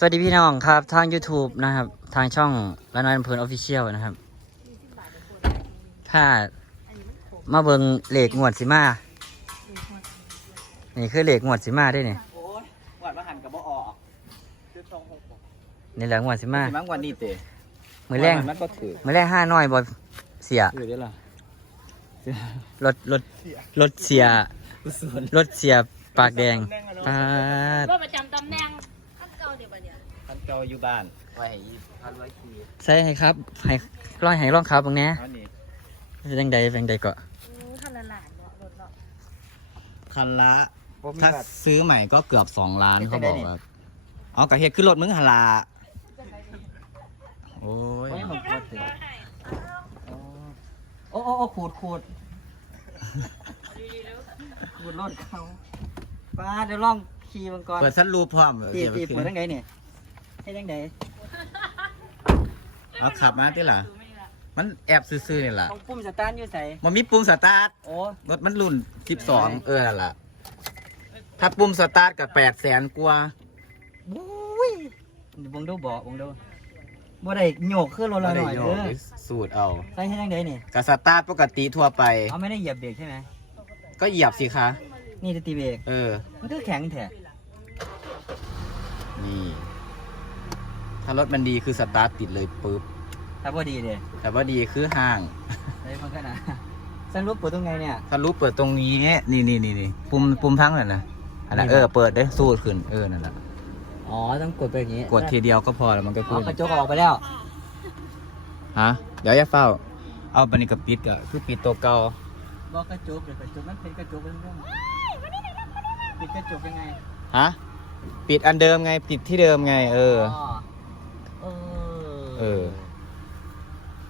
สวัสดีพี่น้องครับ ทาง YouTube นะครับ ทางช่องละน้อยเพลินออฟฟิเชียลนะครับ ถ้ามาเบิงเหล็กงวดสิมา นี่คือเหล็กงวดสิมาด้วยนี่โอ้ยหวานมาหันกับบ่ออกคือทรงหกนี่แหละงวดสิมาสิมั้งวันนี้เตะมือแรงมันบ่ถือมือแรงห้าน้อยบอเสียถือได้ล่ะรถรถรถเสียกูสวนรถเสียปากแดงปาดรถประจำตำแหน่ง จ้าอยู่บ้านไว้ให้ยี่พันไว้ขี่ใส่ให้ครับให้ร้อยให้ร่องครับตรงนี้อันนี้เป็นยังไงเป็นยังไงก็อู้ท่านละหลานเนาะรถเนาะคันละบ่มีถ้าบัตรซื้อใหม่ก็เกือบสองล้านเป็นเขาไปบได้อกนี่ครับเอากระเฮ็ดขึ้นรถมึงหนลาโอ้ยโอ้ยมันบ่ถือโอ้โอ้โอ้ขูดขูดขูดรถเขาป้าเดี๋ยวลองขี่มันก่อนเปิดสั้นรูปพร้อมตีเดี๋ยวตีขึ้นเปิดทั้งไหนเนี่ย ให้ทั้งไหนเอาขับมาที่หล่ะ มันแอบซื่อๆนี่แหละของปุ่มสตาร์ทอยู่ใส่มันมีปุ่มสตาร์ทโอ้รถมันรุ่น12เออนั่นล่ะ ถ้าปุ่มสตาร์ทกับแปดแสนกว่าบุ้ยบงดูบอกบงดูบ่ได้โยกขึ้นรถเราหน่อยโยเด้กอสูตรเอาใส่ให้ทั้งไหนนี่กับสตาร์ทปกติทั่วไปเอาไม่ได้เหยียบเบรกใช่ไหมก็เหยียบสิคะนี่จะตีเบรกเออมันก็แข็งแท้นี่ ถ้ารถมันดีคือสตาร์ทติดเลยปุ๊บ ถ้าพอดีเลยแต่ว่าดีคือห้างไอ้มันก็นะสันรูปเปิดตรงไงเนี่ย ถ้ารู้เปิดตรงนี้ นี่นี่นี่นี่ปุ่มปุ่มทั้งนั่นนะอันนั้นนี่เอปะอเปิดได้สูดขึ้นเออนั่นแหละอ๋อต้องกดไปอย่างนี้กดทีเดียวก็พอแล้วมันก็อ๋ขึ้อนกระจกออกไปแล้วฮะเดี๋ยวอย่าเฝ้า เอาบันนี้กับปิดก็คือปิดตัวเก่าบอกกระจกเลยกระจกมันเป็นกระจกเป็นเรื่องปิดกระจกยังไงฮะปิดอันเดิมไงปิดที่เดิมไง เออเออ เออ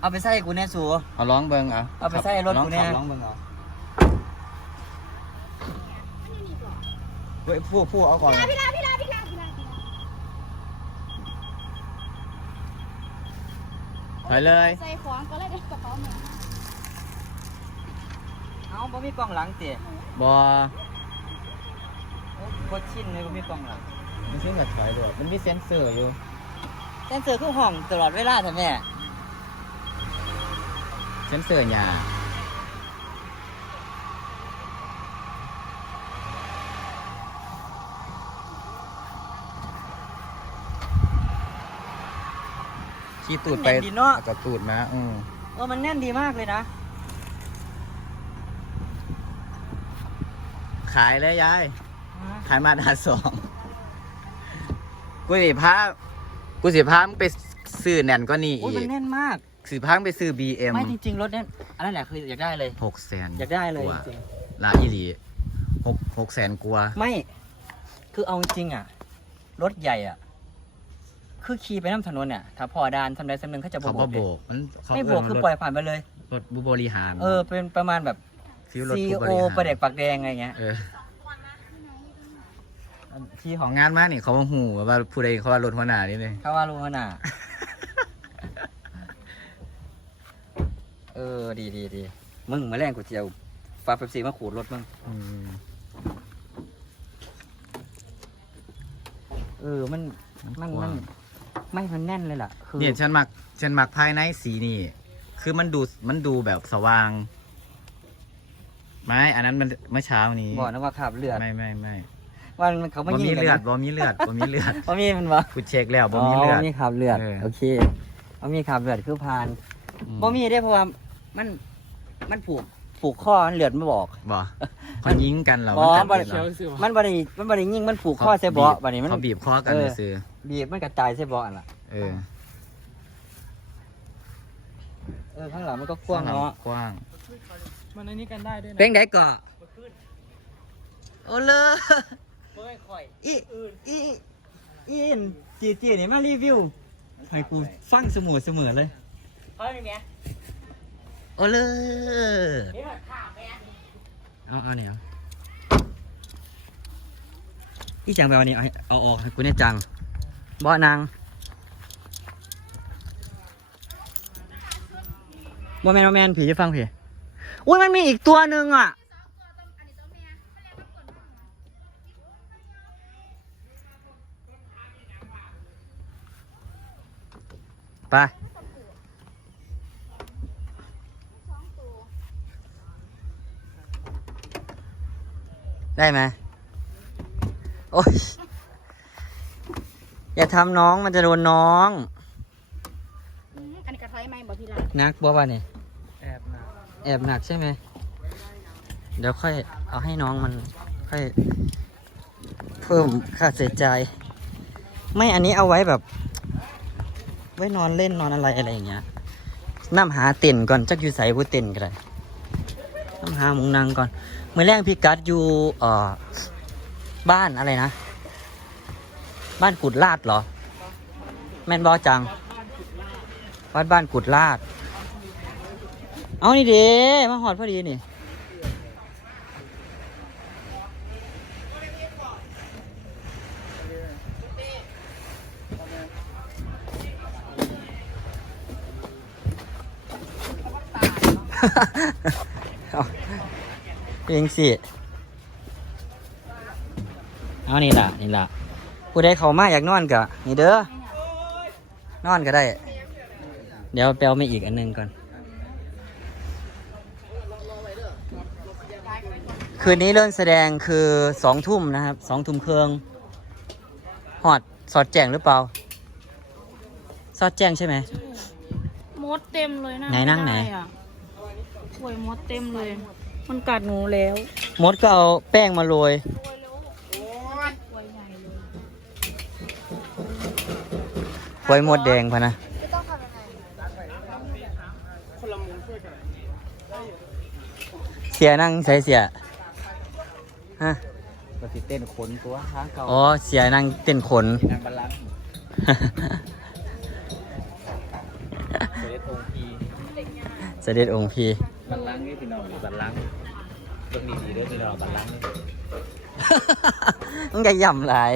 เอาไปใส่กูแน่สูเอาร้องเบิ้งเอาเอาไปใส่รถลองกูเนี่ยขับร้องเบิ้งเอาเฮ้ยผู้ผู้เอาก่อนเลยพี่ลาพี่ลาพี่ลาพี่ลาพี่ลาถอยเลยใส่ของก็เลยได้กระเป๋าหนึ่งเอาบ่มีกล้องหลังเตะบอกดชิ้นเลยบ่มีกล้องหลังมันชื่อแบบถอยด้วยมันมีเซ็นเซอร์อยู่ เซนเซอร์คือห้องตลอดเวลาแต่แม่เซ็นเซอร์หยาขี่ตูดไปแน่นดีเนาะกับตูดมาอืมเออมันแน่นดีมากเลยนะขายเลยยาย ขายมาดาสองกูสิพา กูสิพามึงไปซื้อแน่นก็นี่โอ้ยอีมันกแน่นมาก สิพามึงไปซื้อ BM ไม่จริงๆรถเนี่ยอันนั้นแหละคืออยากได้เลย หกแสนอยากได้เลยกว่าจริงลาอีหลีหกหกแสนกว่าๆไม่ คือเอาจริงๆอะ รถใหญ่อะ คือขี่ไปน้ำถนนเนี่ยถ้าพอดานทำใดสำนึงเขาจะเขาโบบ่กโบกมันเขาไม่โบกเนคือรถปล่อยผ่านไปเลย รถบุบริหารเออ เป็นประมาณแบบ ฟิวรถซีผู้บโอริหารประเด็กปักแดงอะไรเงี้ย เออ ที่ของงานมานี่เขาหูว่าผู้ใดเขาว่ารถหัวหน้านี่เลยเขาว่าลุงขนาดเออดีดีดีมึงมาแรงกูเจียวฟ้าเป๊ปซี่มาขูดรถมึงอืมเออมันมันกว้ามันงไม่มันแน่นเลยล่ะ คือเนี่ยฉันมักฉันมักภายในสีนี่ คือมันดูมันดูแบบสว่าง ไม่ อันนั้นมันเมื่อเช้านี้บอกนะว่าขับเลือด ไม่ไม่ไม่ ว่ามันเขาไม่บ่ยิงมีกันเลือดนะบ่มีเลือดบ่มีเลือดบ่มีมันวะกูเช็คแล้วบ่มีเลือดมีขับเลือดเออ โอเคบ่มีขับเลือดคือพานอืมบ่มีได้เพราะว่ามันมันผูกผูกข้อมันเลือดไม่บอก บ่เขายิงกันเหรอบ่มันบ่ กัดได้กันเหรอมันบ่ได้มันบ่ได้ยิงมันผูกข้อใส่เบาะบัดนี้มัน เขาบีบคอกันเออเลยซื้อบีบมันกระจายใส่เบาะอันล่ะเออเออข้างหลังมันก็กว้างเนาะกว้าง มันอันนี้กันได้ด้วยนะเป็นไดเกาะโอ้เลย เฮ้ยข่อยอีอีอีนจีจีนี่มารีวิวให้กูฟังเสมอเสมอเลยเฮ้ยแม่โอ้เลยนี่มันข่าวแม่เอาเอาเนี่ยอีจังไปเอาเนี่ยเอาให้เอาออกให้กูเนี่ยจังบ่นางบ่แมนบ่แมนผีจะฟังผีอุ้ยมันมีอีกตัวหนึ่งอะ ไปได้ไหมโอ้ย อย่าทำน้องมันจะโดนน้อง อันนี้กระถอยไหมบ่พี่ลานักบัวบ้านี่แอบหนักแอบหนักใช่ไหม เดี๋ยวค่อยเอาให้น้องมัน ค่อย เพิ่มค่าเสียใจ ไม่อันนี้เอาไว้แบบ ไว้นอนเล่นนอนอะไรอะไรอย่างเงี้ยน้ำหาเต็นก่อนจักอยู่ใส่ผู้เต็นก็ได้น้ำหามุงนางก่อนเมื่อแรกพี่กัดอยู่เอ่อบ้านอะไรนะ บ้านกุดลาดเหรอ แม่นบอจัง วัดบ้านกุดลาด เอานี่เด้มาหอดพอดีนี่ เอาเองสิ เอานี่ล่ะ นี่ล่ะ ผู้ใดเขามาอยากนอนกะนี่เด้อ นอนก็ได้ เดี๋ยวแปลไม่อีกอันหนึงก่อน คืนนี้เริ่มแสดงคือสองทุ่มนะครับ สองทุ่มเครื่องหอดสอดแจ้งหรือเปล่า สอดแจ้งใช่ไหม มดเต็มเลยนะไหนนั่งไหน ม่ด้อะ โอ้ยมดเต็มเลย มันกัดหนูแล้วมดก็เอาแป้งมาโรยไว้มดแดงพะนะ เสียนั่งใส่เสียฮะก็สิเต้นขนตัวค้างเก่าอ๋อเสียนั่งเต้นขน นางบัลลังก์เสด็จองค์พี เสด็จองค์พีบัลลังก์นี่พี่น้องบัลลังก์เรื่องดีๆเด้อพี่น้องบัลลังก์นี่มึงอย่าย่ำหลาย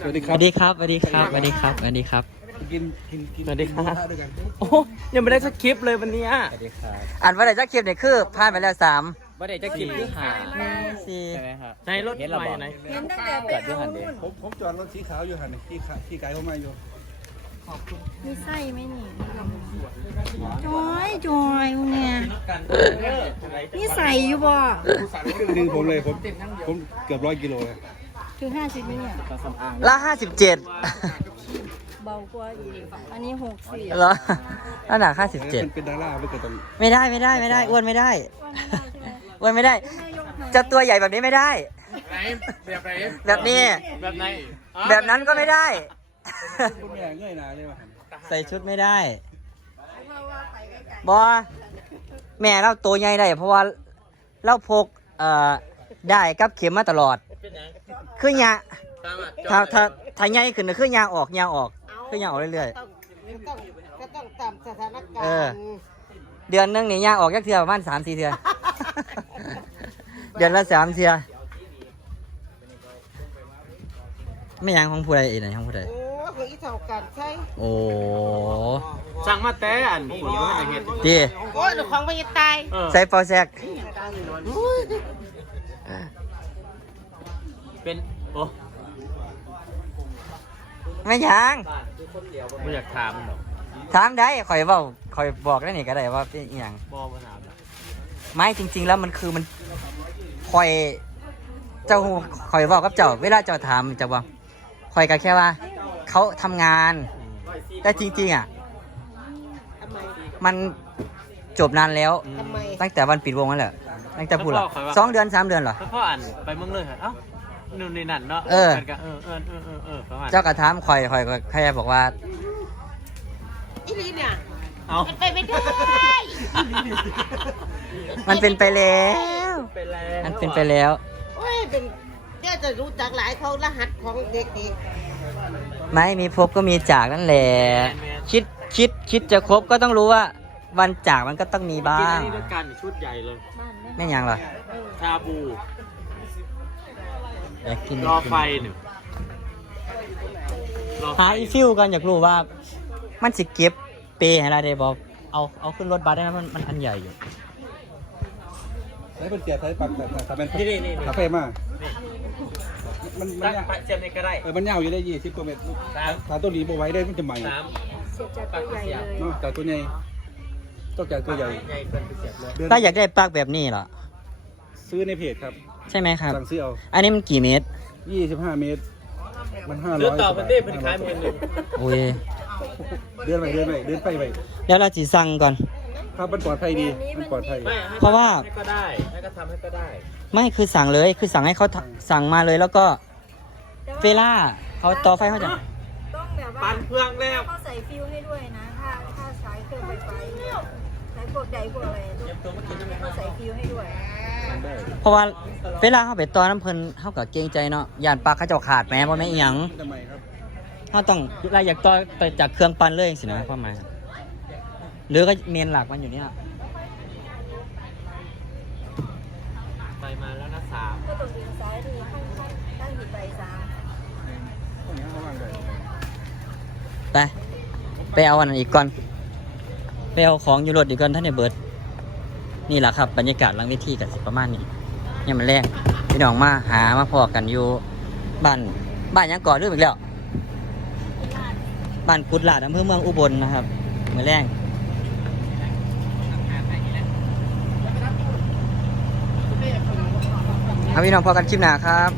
สวัสดีคสรับวัสดีครับ สวัสดีครับ สวัสดีครับ สวัสดีครับ กินกินกินสวัสดีครับข้าวด้วยกันโอ้ยังไม่ได้สคริปต์เลยวันเนี้ยสวัสดีครับอ่านว่าไหนจะคลิปเนี่ยคือผ่านไปแล้วสามบ่ได้จะกินคือหาสี่ใช่ไหมครับในรถเห็นเราใหม่บอกไหนเห็นตั้งแต่ไปจอดอยู่เอาหันเดผมผมจอดรถสีขาวอยู่หันนี่ที่ขาที่ไกลเข้ามาอยู่มีไส้ไหมนี่จอยจอยมึงเนี่ยนี่ใส่อยู่บ่ดึงผมเลยผมผมเกือบร้อยกิโลเลยถึงห้าสิบไหมเนี่ยละห้าสิบเจ็ด เบากว่าอีก อันนี้หกสิบเหรอน้ำหนักห้าสิบเจ็ดมันเป็นดาราไม่เกิดตรงไม่ได้ไม่ได้ไม่ได้อ้วนไม่ได้อ้วนไม่ได้ จะตัวใหญ่แบบนี้ไม่ได้แบบไหนแบบนี้ แบบไหนแบบนั้นก็ไม่ได้ คุณแม่เงยหนาเลยว่ะใส่ชุดไม่ได้บอแม่เราตัวใหญ่ได้ เพราะว่าเราพกเอ่อได้กับเข็มมาตลอด คือยาถ้าถ้าถ้าใหญ่ขึ้นก็คือยาออกยาออก คือยาออกเรื่อยต้องก็ต้องตามสถานการณ์เออๆเดือนหนึงนี่ยาออกยักเทือประมาณสามสี่เทือ เดือนละสามเทือไม่ยังของผู้ใดอีกไหนของผู้ใดโอ้คืออีเท่ากันใช่โอ้สั่งมาแต่อันผีว่าจะเห็นดีโอ้ยหนูของไม่ตายเออใส่เปอแซกเป็นโอ้ไม่ยัง ไม่อยากถามหรอกถามได้ข่อยบอกข่อยบอกได้นี่ก็ได้ว่าเป็นอหย่างบอมาถามหรอกไม่จริง ๆ แล้วมันคือมันข่อยเจ้าข่อยบอกกับเจ้า เวลาเจ้าถามเจ้าบอกข่อยก็แค่ว่า เขาทำงานแต่จริง ๆ อะ ทำไมมันจบนานแล้ว ทำไมตั้งแต่วันปิดวงนั่นแหละตั้งแต่พูดเหรอสองเดือนสามเดือนเหรอ แล้วพ่ออ่านไปเมืองเลยเหรอเอ้า นู่นนี่นั่นเนาะเออกันก็เออเออเออเออเออประมาณเจ้ากระถามข่อยข่อยก็แค่บอกว่า อีลีเนี่ยเอามันไปไม่ได้มันเป็นไปแล้วไปแล้ว มันเป็นไปแล้ว โอ้ยเป็นเดี๋ยวจะรู้จักหลายเขารหัสของเด็กอีกไม่มีพบก็มีจากนั่นแหละคิดคิดคิดจะครบก็ต้องรู้ว่า วันจากมันก็ต้องมีบ้ากินอัง นนี้ด้วยกันชุดใหญ่เลยไม่ยังเหรอชาบู อยากกินรอไฟหนึ่งรอไฟหาอีฟิวกันอยากรู้ว่า มันสิเก็บเปย์ให้เราได้บอกเอาเอาขึ้นรถบัสได้ไหมมันมันอันใหญ่อยู่ใช้เป็นเสียใช้ปรับแต่แต่เป็นนี่นี่นี่คาเฟ่มากนี่มันมันตั้งยาวไปเสียบในก็ได้เออมันยาวอยู่ได้ยี่สิบกว่าเมตรสามถ้าตัวหลีบเอาไว้ได้มันจะใหม่สามเสียจากตัวใหญ่เลยเนาะจากตัวใหญ่ต้องจากตัวใหญ่ใหญ่เกินไปเสียบเลยเดินถ้าอยากได้ปลั๊กแบบนี้เหรอซื้อในเพจครับ ใช่ไหมครับ สั่งซื้อเอา อันนี้มันกี่เมตรยี่สิบห้าเมตร มันห้าร้เลืออยต่อมันได้เป็นขายหมื่นหนึ่งอุ้ยเดินไปเดินไปเดินไปไปแล้วเราจีสั่งก่อน ครับมันปลอดภัยดี มันปลอดภัย ไม่ให้เพราะว่า ให้ก็ได้ให้ก็ทำให้ก็ได้ ไม่คือสั่งเลยคือสั่งให้เขาทสั่งมาเลยแล้วก็เวลาเขาต่อไฟเขาจะต้องแบบว่าปันเครื่องแล้ว เขาใส่ฟิวให้ด้วยนะ ถ้าถ้าใช้เครื่องไฟฟ้าเนี่ยใช้พวกใดพวกอะไรเขาใส่ฟิวให้ด้วย เพราะว่าเวลาเขาไปต่อน้ำเพลินเขาก็เกรงใจเนาะยานปลั๊กเขาเจะขาดแม้เพราะไม่นอิหยังทำไมครับเขาต้องเราอยากต่อไปจากเครื่องปั่นเลยสินะความหมายหรือก็เมนหลักมันอยู่เนี่ยไปมาแล้วนะสามก็ตรงดินซ้ายที่ข้างข้างตั้งหินใบซ้ายพวกนี้เขาวางได้ไปไปเอาอันนั้นอีกก่อนไปเอาของอยู่รถอีกก่อนท่านในเบิร์ด นี่แหละครับบรรยากาศหลังเวทีกับสิประมาณนี้เนี่ยมันแรงพี่น้องมาหามาพอกันอยู่บ้านบ้านยังก่อเรื่องอีกแล้วบ้านกุดลาดอำเภอเมืองอุบลนะครับเมือแรงครับพี่น้องพอกันคลิปหนาครับ